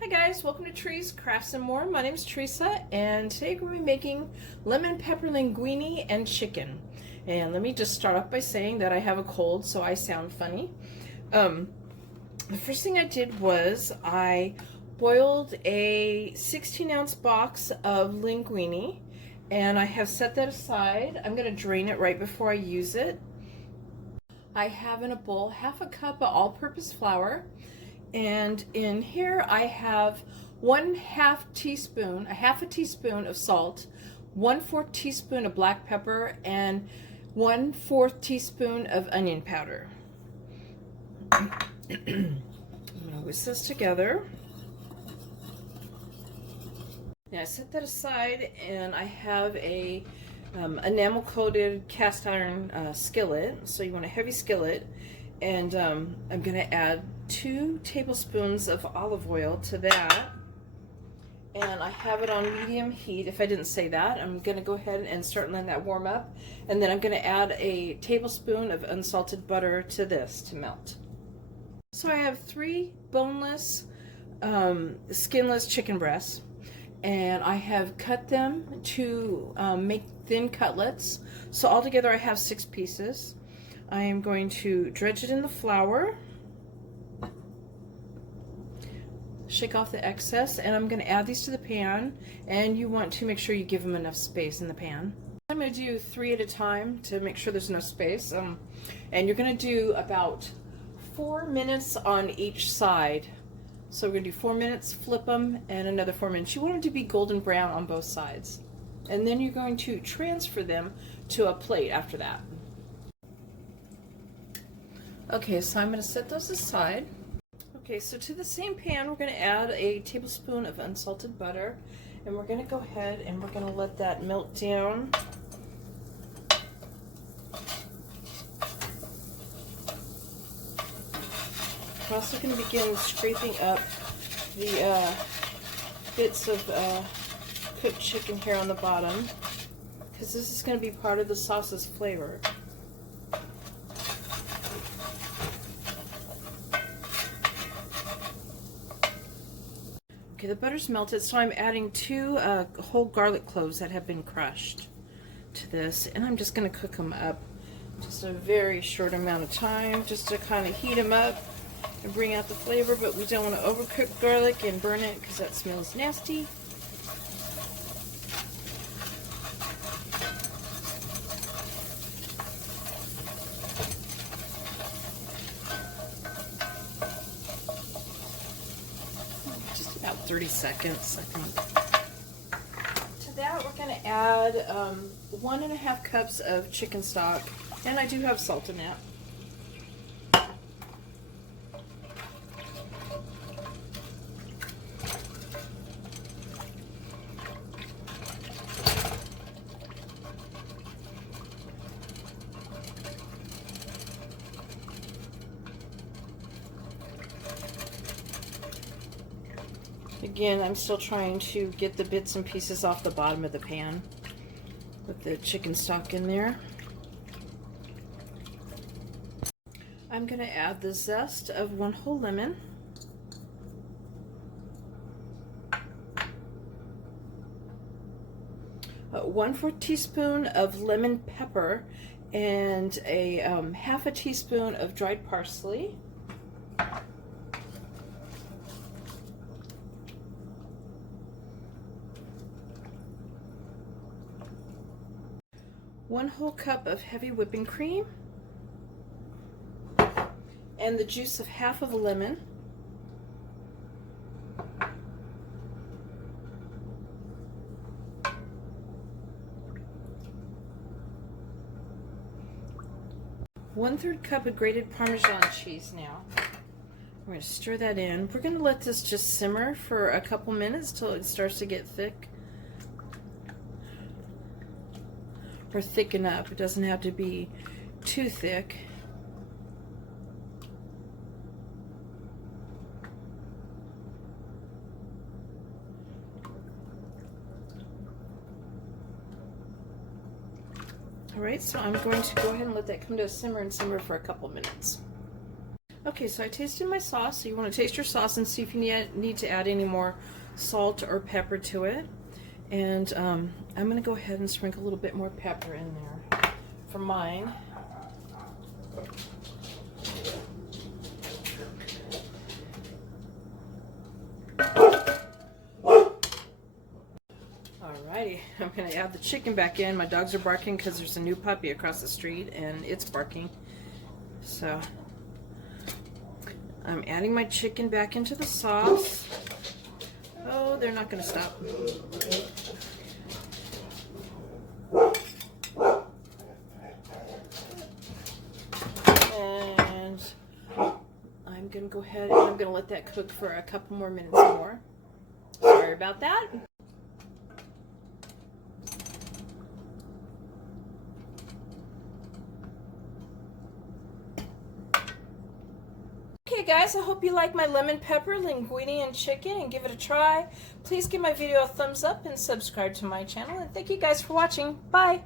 Hi guys, welcome to Trees Crafts and More. My name is Teresa, and today we're going to be making lemon pepper linguine and chicken. And let me just start off by saying that I have a cold, so I sound funny. The first thing I did was I boiled a 16-ounce box of linguine, and I have set that aside. I'm going to drain it right before I use it. I have in a bowl half a cup of all-purpose flour. And in here I have a half a teaspoon of salt, 1/4 teaspoon of black pepper, and 1/4 teaspoon of onion powder. I'm going to whisk this together. Now I set that aside, and I have a enamel coated cast iron skillet. So you want a heavy skillet, and I'm going to add 2 tablespoons of olive oil to that, and I have it on medium heat. If I didn't say that, I'm going to go ahead and start letting that warm up, and then I'm going to add a tablespoon of unsalted butter to this to melt. So I have 3 boneless, skinless chicken breasts, and I have cut them to make thin cutlets. So altogether I have 6 pieces. I am going to dredge it in the flour, shake off the excess, and I'm going to add these to the pan, and you want to make sure you give them enough space in the pan. I'm going to do 3 at a time to make sure there's enough space, and you're going to do about 4 minutes on each side. So we're going to do 4 minutes, flip them, and another 4 minutes. You want them to be golden brown on both sides, and then you're going to transfer them to a plate after that. Okay, so I'm going to set those aside. Okay, so to the same pan, we're going to add a tablespoon of unsalted butter, and we're going to go ahead and we're going to let that melt down. We're also going to begin scraping up the bits of cooked chicken here on the bottom, because this is going to be part of the sauce's flavor. Okay, the butter's melted, so I'm adding 2 whole garlic cloves that have been crushed to this, and I'm just going to cook them up just a very short amount of time, just to kind of heat them up and bring out the flavor, but we don't want to overcook garlic and burn it because that smells nasty. About 30 seconds, I think. To that, we're going to add 1.5 cups of chicken stock, and I do have salt in that. Again, I'm still trying to get the bits and pieces off the bottom of the pan with the chicken stock in there. I'm going to add the zest of 1 whole lemon. A 1/4 teaspoon of lemon pepper, and a half a teaspoon of dried parsley. One whole cup of heavy whipping cream, and the juice of half of a lemon. One-third cup of grated Parmesan cheese now. We're going to stir that in. We're going to let this just simmer for a couple minutes till it starts to get thick. Or thicken up. It doesn't have to be too thick. Alright, so I'm going to go ahead and let that come to a simmer and simmer for a couple minutes. Okay, so I tasted my sauce. So you want to taste your sauce and see if you need to add any more salt or pepper to it. And I'm going to go ahead and sprinkle a little bit more pepper in there for mine. Alrighty, I'm going to add the chicken back in. My dogs are barking because there's a new puppy across the street and it's barking. So I'm adding my chicken back into the sauce. Oh, they're not going to stop. And I'm going to go ahead and I'm going to let that cook for a couple more minutes more. Sorry about that. Okay guys, I hope you like my lemon pepper, linguine, and chicken, and give it a try. Please give my video a thumbs up and subscribe to my channel. And thank you guys for watching. Bye!